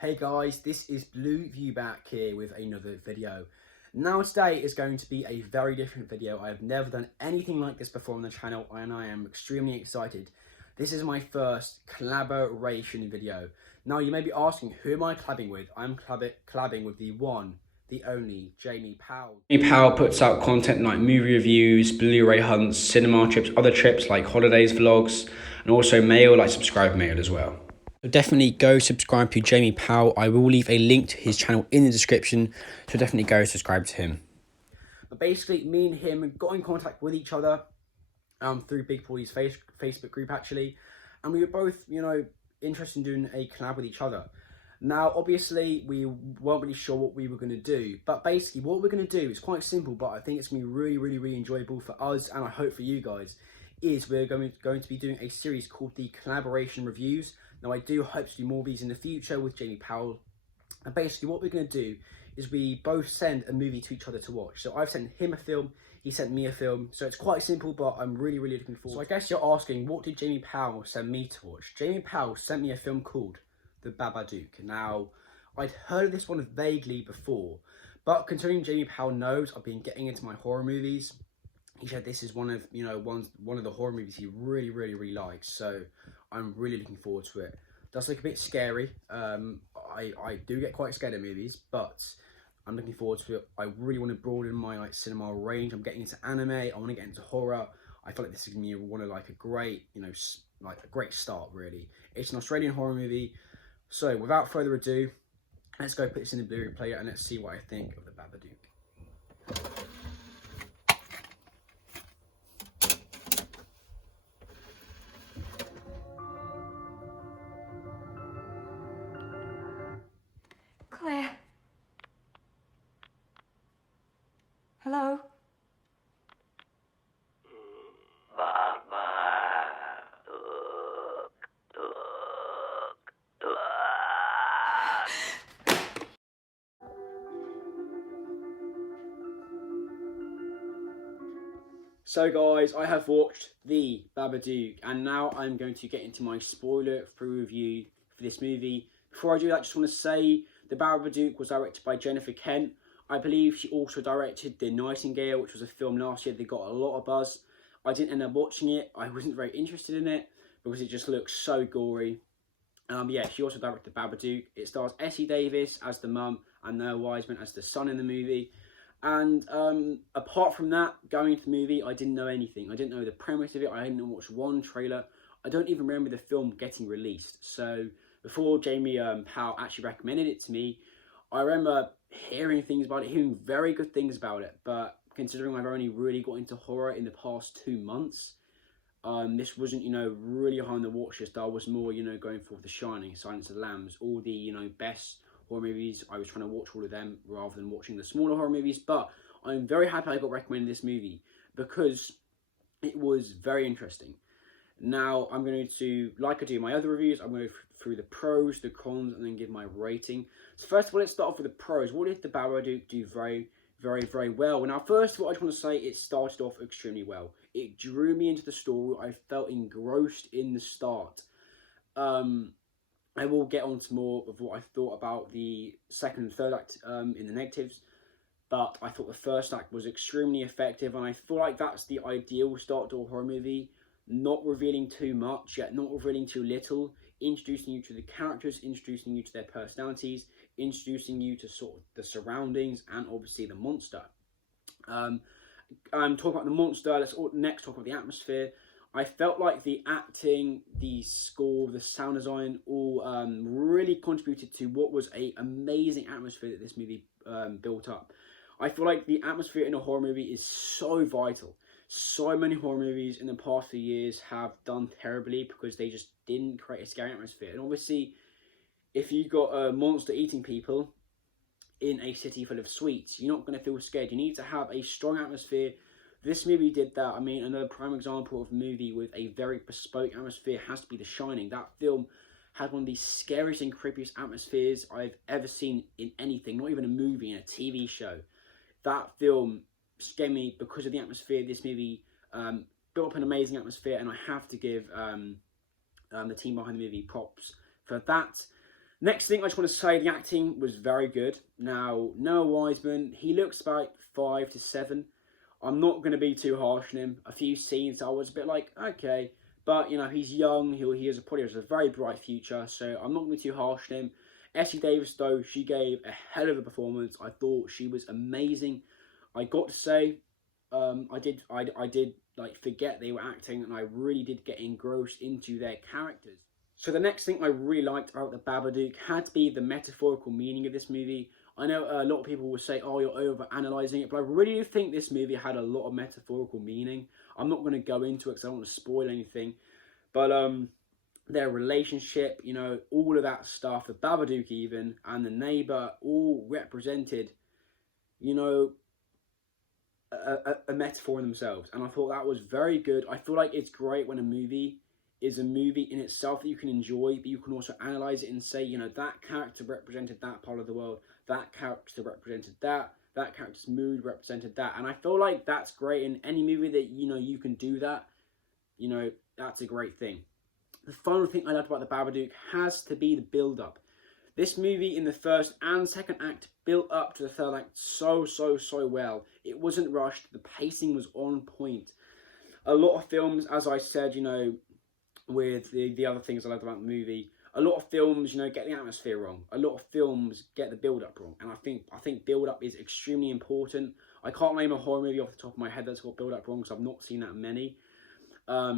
Hey guys, this is Blue View back here with another video. Now today is going to be a very different video. I have never done anything like this before on the channel and I am extremely excited. This is my first collaboration video. Now you may be asking, who am I collabing with? I'm collabing with the one, the only Jamie Powell. Jamie Powell puts out content like movie reviews, Blu-ray hunts, cinema trips, other trips like holidays vlogs, and also mail like subscribe mail as well. So definitely go subscribe to Jamie Powell. I will leave a link to his channel in the description, so definitely go subscribe to him. But basically, me and him got in contact with each other through Big Pauly's Facebook group actually, and we were both, interested in doing a collab with each other. Now, obviously, we weren't really sure what we were going to do, but basically, what we're going to do is quite simple, but I think it's going to be really enjoyable for us, and I hope for you guys. Is we're going to be doing a series called the Collaboration Reviews. Now, I do hope to do more of these in the future with Jamie Powell. And basically, what we're going to do is we both send a movie to each other to watch. So I've sent him a film, he sent me a film. So it's quite simple, but I'm really looking forward. So I guess you're asking, what did Jamie Powell send me to watch? Jamie Powell sent me a film called The Babadook. Now, I'd heard of this one vaguely before, but considering Jamie Powell knows I've been getting into my horror movies, he said this is one of the horror movies he really likes. So I'm really looking forward to it. Does look a bit scary. I do get quite scared of movies, but I'm looking forward to it. I really want to broaden my cinema range. I'm getting into anime. I want to get into horror. I feel like this is gonna be a great, a great start really. It's an Australian horror movie. So without further ado, let's go put this in the Blu-ray player and let's see what I think of The Babadook. Claire. Hello? So guys, I have watched The Babadook and now I'm going to get into my spoiler-free review for this movie. Before I do that, I just want to say The Babadook was directed by Jennifer Kent. I believe she also directed The Nightingale, which was a film last year that got a lot of buzz. I didn't end up watching it. I wasn't very interested in it because it just looks so gory. Yeah, she also directed The Babadook. It stars Essie Davis as the mum and Noah Wiseman as the son in the movie. And apart from that, going into the movie, I didn't know anything. I didn't know the premise of it. I hadn't watched one trailer. I don't even remember the film getting released. So before Jamie Powell actually recommended it to me, I remember hearing things about it, hearing very good things about it. But considering I've only really got into horror in the past 2 months, this wasn't, really high on the watch list. I was more, going for The Shining, Silence of the Lambs, all the, best horror movies. I was trying to watch all of them rather than watching the smaller horror movies, but I'm very happy I got recommended this movie because it was very interesting. Now I'm going to, like I do my other reviews, I'm going to go through the pros, the cons, and then give my rating. So first of all, let's start off with the pros. What did The Babadook do very well? Now, first of all, I just want to say it started off extremely well. It drew me into the story. I felt engrossed in the start. I will get on to more of what I thought about the second and third act in the negatives, but I thought the first act was extremely effective, and I feel like that's the ideal start to a horror movie. Not revealing too much, yet not revealing too little, introducing you to the characters, introducing you to their personalities, introducing you to sort of the surroundings, and obviously the monster. Talking about the monster, let's next talk about the atmosphere. I felt like the acting, the score, the sound design all really contributed to what was an amazing atmosphere that this movie built up. I feel like the atmosphere in a horror movie is so vital. So many horror movies in the past few years have done terribly because they just didn't create a scary atmosphere. And obviously, if you got a monster eating people in a city full of sweets, you're not going to feel scared. You need to have a strong atmosphere. This movie did that. I mean, another prime example of a movie with a very bespoke atmosphere has to be The Shining. That film had one of the scariest and creepiest atmospheres I've ever seen in anything, not even a movie, in a TV show. That film scared me because of the atmosphere. This movie built up an amazing atmosphere, and I have to give the team behind the movie props for that. Next thing I just want to say, the acting was very good. Now, Noah Wiseman, he looks about 5 to 7. I'm not going to be too harsh on him. A few scenes I was a bit like, okay. But, you know, he's young. Probably has a very bright future. So I'm not going to be too harsh on him. Essie Davis, though, she gave a hell of a performance. I thought she was amazing. I got to say, I did like forget they were acting, and I really did get engrossed into their characters. So the next thing I really liked about The Babadook had to be the metaphorical meaning of this movie. I know a lot of people will say, oh, you're over-analysing it, but I really do think this movie had a lot of metaphorical meaning. I'm not going to go into it because I don't want to spoil anything. But their relationship, you know, all of that stuff, the Babadook even, and the neighbour, all represented, you know, a metaphor in themselves. And I thought that was very good. I feel like it's great when a movie is a movie in itself that you can enjoy, but you can also analyse it and say, you know, that character represented that part of the world, that character represented that character's mood represented that. And I feel like that's great in any movie that, you know, you can do that. You know, that's a great thing. The final thing I loved about The Babadook has to be the build-up. This movie in the first and second act built up to the third act so well. It wasn't rushed. The pacing was on point. A lot of films, as I said, you know, with the other things I loved about the movie, a lot of films, you know, get the atmosphere wrong. A lot of films get the build-up wrong. And I think build-up is extremely important. I can't name a horror movie off the top of my head that's got build-up wrong, because I've not seen that many. But,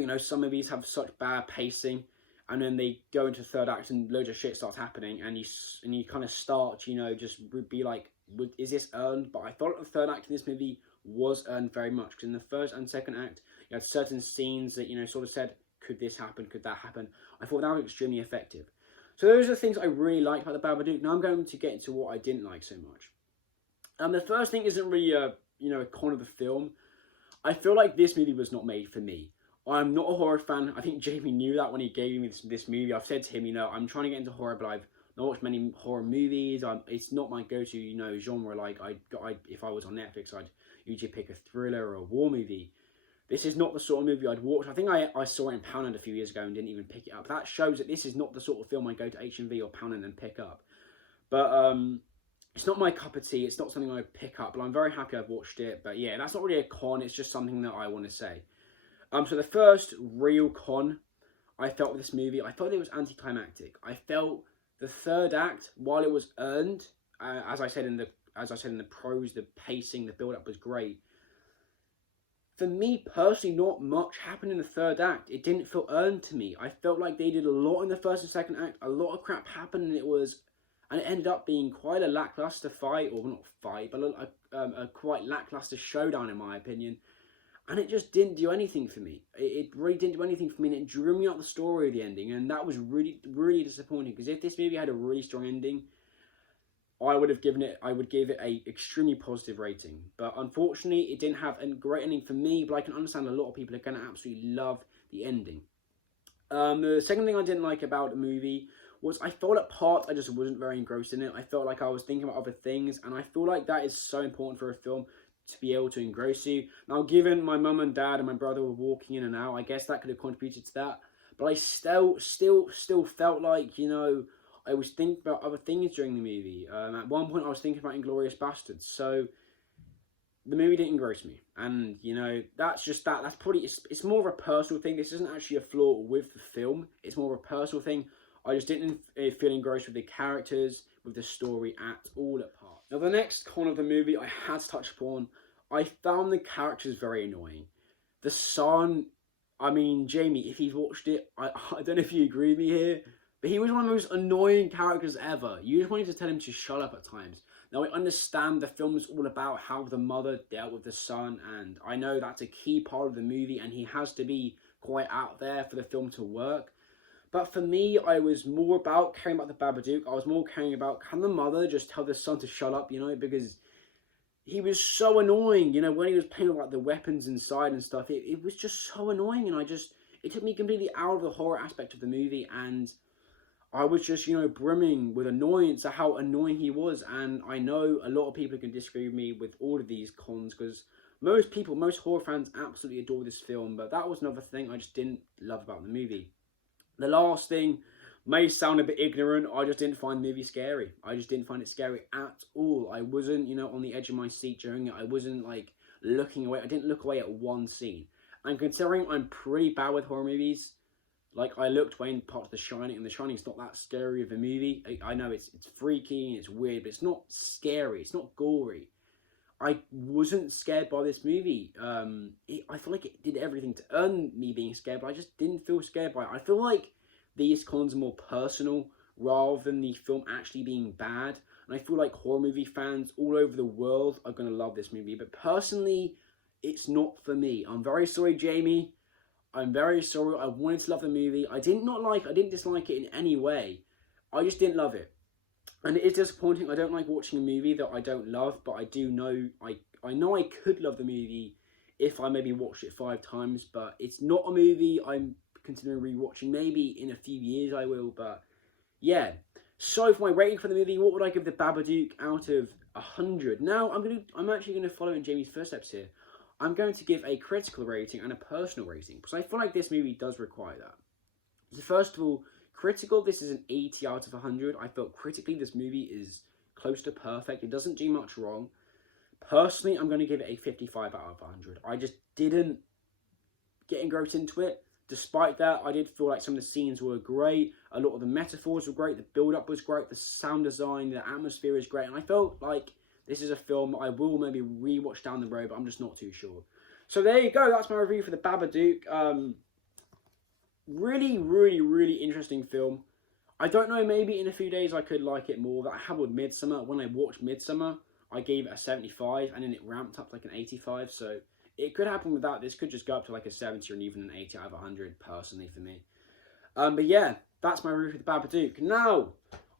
you know, some movies have such bad pacing, and then they go into the third act and loads of shit starts happening, and you kind of start, you know, just be like, is this earned? But I thought the third act in this movie was earned very much, because in the first and second act, you had certain scenes that, you know, sort of said, could this happen? Could that happen? I thought that was extremely effective. So those are the things I really liked about The Babadook. Now I'm going to get into what I didn't like so much. The first thing isn't really a con of the film. I feel like this movie was not made for me. I'm not a horror fan. I think Jamie knew that when he gave me this movie. I've said to him, you know, I'm trying to get into horror, but I've not watched many horror movies. It's not my go-to, you know, genre. Like, if I was on Netflix, I'd usually pick a thriller or a war movie. This is not the sort of movie I'd watch. I think I saw it in Poundland a few years ago and didn't even pick it up. That shows that this is not the sort of film I go to HMV or Poundland and pick up. But it's not my cup of tea. It's not something I pick up, but I'm very happy I've watched it. But yeah, that's not really a con. It's just something that I want to say. So the first real con I felt with this movie, I felt it was anticlimactic. I felt the third act, while it was earned, as I said in the pros, the pacing, the build-up was great. For me personally, not much happened in the third act. It didn't feel earned to me. I felt like they did a lot in the first and second act. A lot of crap happened, and it ended up being quite a lackluster fight, or not fight, but a quite lackluster showdown in my opinion. And it just didn't do anything for me. It really didn't do anything for me, and it drew me out the story of the ending, and that was really, really disappointing, because if this movie had a really strong ending, I would give it a extremely positive rating. But unfortunately, it didn't have a great ending for me, but I can understand a lot of people are going to absolutely love the ending. The second thing I didn't like about the movie was I felt at parts I just wasn't very engrossed in it. I felt like I was thinking about other things, and I feel like that is so important for a film, to be able to engross you. Now, given my mum and dad and my brother were walking in and out, I guess that could have contributed to that. But I still felt like, you know, I was thinking about other things during the movie. At one point, I was thinking about Inglourious Basterds. So the movie didn't engross me, and you know, that's just that. That's probably it's more of a personal thing. This isn't actually a flaw with the film. It's more of a personal thing. I just didn't feel engrossed with the characters, with the story at all at part. Now, the next con of the movie I had to touch upon, I found the characters very annoying. The son, I mean, Jamie, if you've watched it, I don't know if you agree with me here, but he was one of the most annoying characters ever. You just wanted to tell him to shut up at times. Now, I understand the film is all about how the mother dealt with the son, and I know that's a key part of the movie, and he has to be quite out there for the film to work. But for me, I was more about caring about the Babadook. I was more caring about, can the mother just tell the son to shut up, you know, because he was so annoying, you know, when he was playing with like the weapons inside and stuff. It was just so annoying, and it took me completely out of the horror aspect of the movie, and I was just, you know, brimming with annoyance at how annoying he was. And I know a lot of people can disagree with me with all of these cons, because most horror fans absolutely adore this film, but that was another thing I just didn't love about the movie. The last thing, may sound a bit ignorant. I just didn't find the movie scary. I just didn't find it scary at all. I wasn't, on the edge of my seat during it. I wasn't like looking away. I didn't look away at one scene. And considering I'm pretty bad with horror movies, like I looked away in part of The Shining, and The Shining's not that scary of a movie. I know it's freaky and it's weird, but it's not scary. It's not gory. I wasn't scared by this movie. I feel like it did everything to earn me being scared, but I just didn't feel scared by it. I feel like these cons are more personal rather than the film actually being bad. And I feel like horror movie fans all over the world are going to love this movie. But personally, it's not for me. I'm very sorry, Jamie. I'm very sorry. I wanted to love the movie. I didn't dislike it in any way. I just didn't love it. And it is disappointing. I don't like watching a movie that I don't love, but I do know I know I could love the movie if I maybe watched it 5 times, but it's not a movie I'm considering rewatching. Maybe in a few years I will, but yeah. So for my rating for the movie, what would I give The Babadook out of 100? Now I'm actually gonna follow in Jamie's first steps here. I'm going to give a critical rating and a personal rating because I feel like this movie does require that. So first of all, critical, this is an 80 out of 100. I felt critically this movie is close to perfect. It doesn't do much wrong. Personally, I'm going to give it a 55 out of 100. I just didn't get engrossed into it. Despite that, I did feel like some of the scenes were great. A lot of the metaphors were great. The build-up was great. The sound design, the atmosphere is great. And I felt like this is a film I will maybe rewatch down the road, but I'm just not too sure. So there you go. That's my review for The Babadook. Really, really, really interesting film. I don't know, maybe in a few days I could like it more. That I had with Midsommar. When I watched Midsommar, I gave it a 75, and then it ramped up to like an 85. So it could happen with that. This could just go up to like a 70 or even an 80 out of 100, personally, for me. But yeah, that's my review for The Babadook. Now,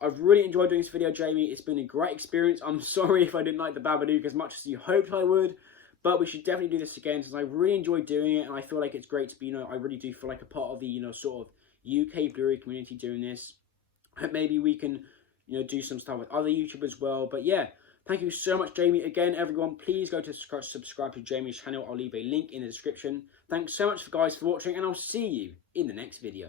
I've really enjoyed doing this video, Jamie. It's been a great experience. I'm sorry if I didn't like The Babadook as much as you hoped I would. But we should definitely do this again, since I really enjoyed doing it, and I feel like it's great to be, I really do feel like a part of the, sort of UK Blu-ray community doing this. Maybe we can, do some stuff with other YouTubers as well. But yeah, thank you so much, Jamie. Again, everyone, please go to subscribe to Jamie's channel. I'll leave a link in the description. Thanks so much, guys, for watching, and I'll see you in the next video.